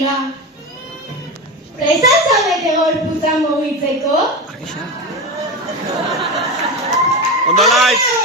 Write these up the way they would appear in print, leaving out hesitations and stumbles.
dira. Prestatu zaudete gorputza mugitzeko? Ondo laitz!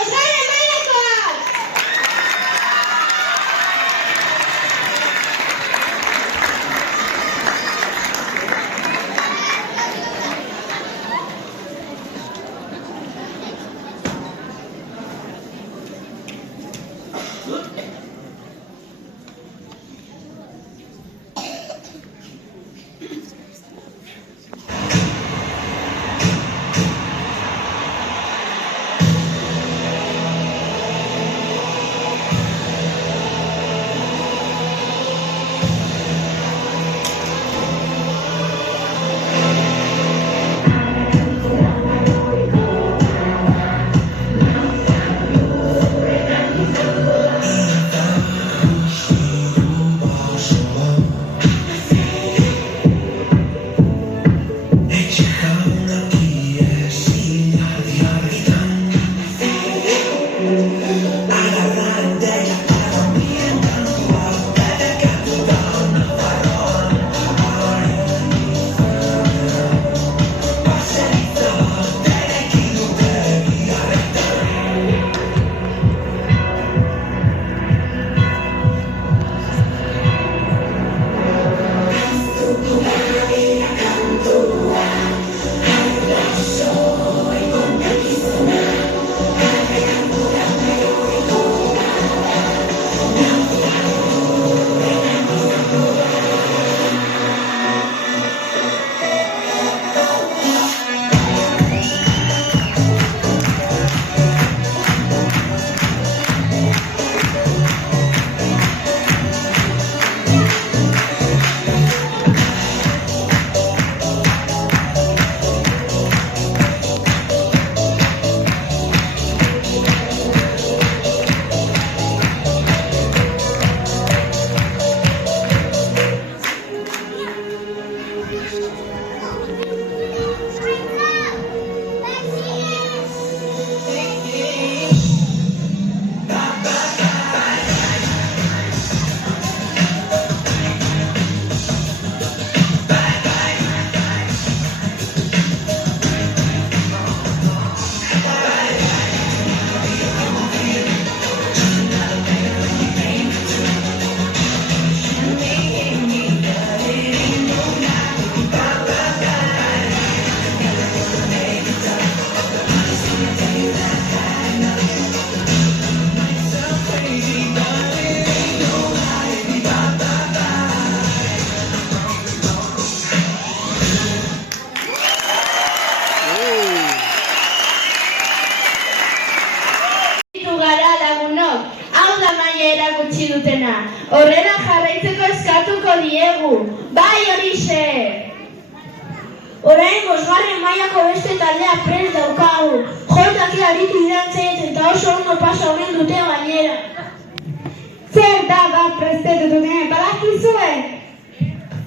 erakutsi dutena. Horrela jarraitzeko eskatuko diegu. Bai horixe! Orain bosgarren mailako beste taldea prest daukagu. Joltaki aritu idantzen eta oso ondo pasa horren dute gainera. Zer da bat prestetu duten, badakizue?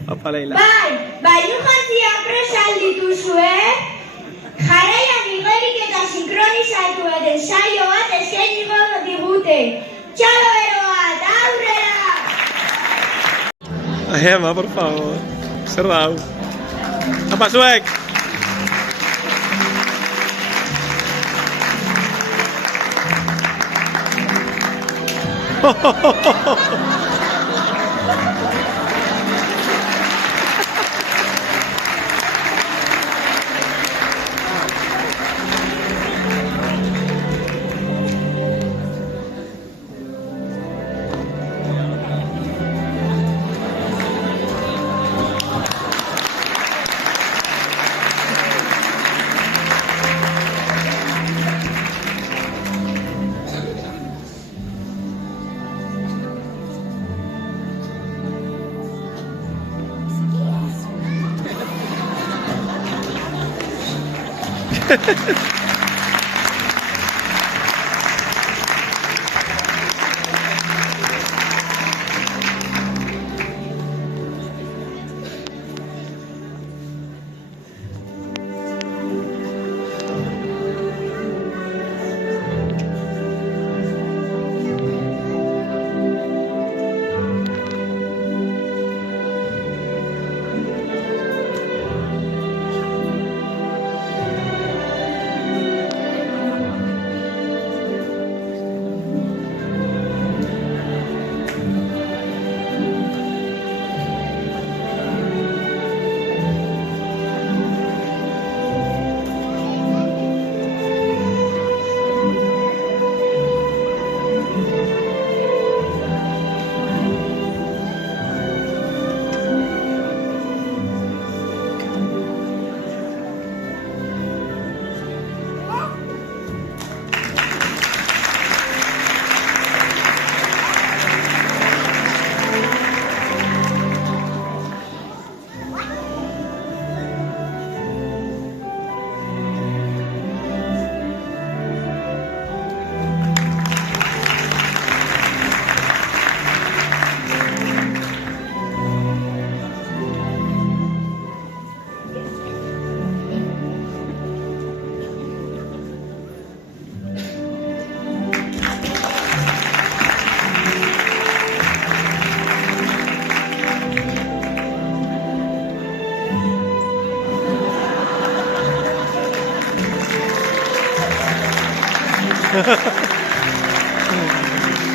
Bai, nujantzia prest dituzue? Jarraian igerik eta sinkronizatu eden saio bat eskainiko digute. Txalo bero bat, aurrera! Emma, por favor. Zer da hau. Apa, zuek!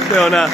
Ze ona.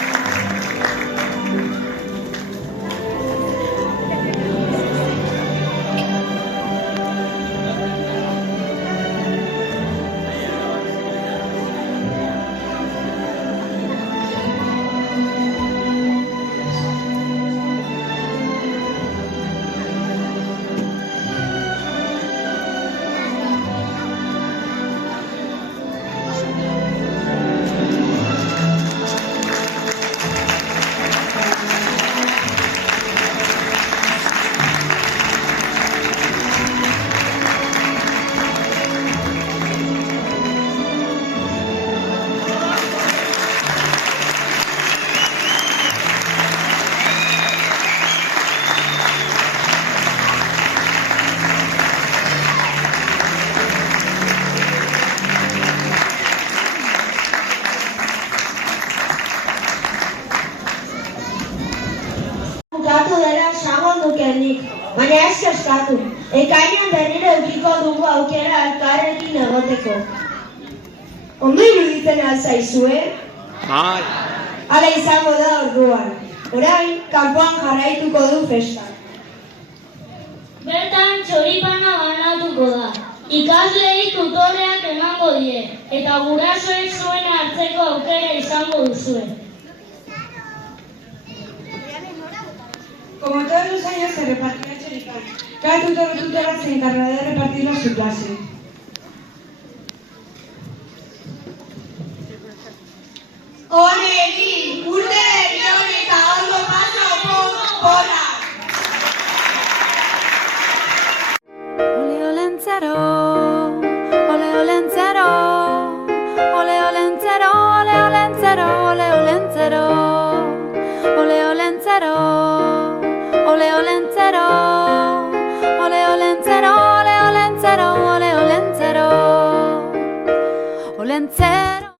Bukatu dela esango nuke nik, baina ez kezkatu. Ekainean berriro edukiko dugu aukera elkarrekin egoteko. Ondo iruditzen alzaizue? Bai. Hala izango da orduan. Orain, kanpoan jarraituko du festak. Bertan txoripana banatuko da. Ikasleei tutoreak emango die, eta gurasoek zuen hartzeko aukera izango duzue. Como todos los años se repartirá choripán. Cada tutor o tutora se encargará de repartirlo a su clase. Onegi, urte berrion eta ondo paso porra! Ole olentzero, ole olentzero, ole olentzero, ole olentzero, ole olentzero, ole olentzero, ole olentzero, ole olentzero, ole olentzero, ole olentzero, olentzero.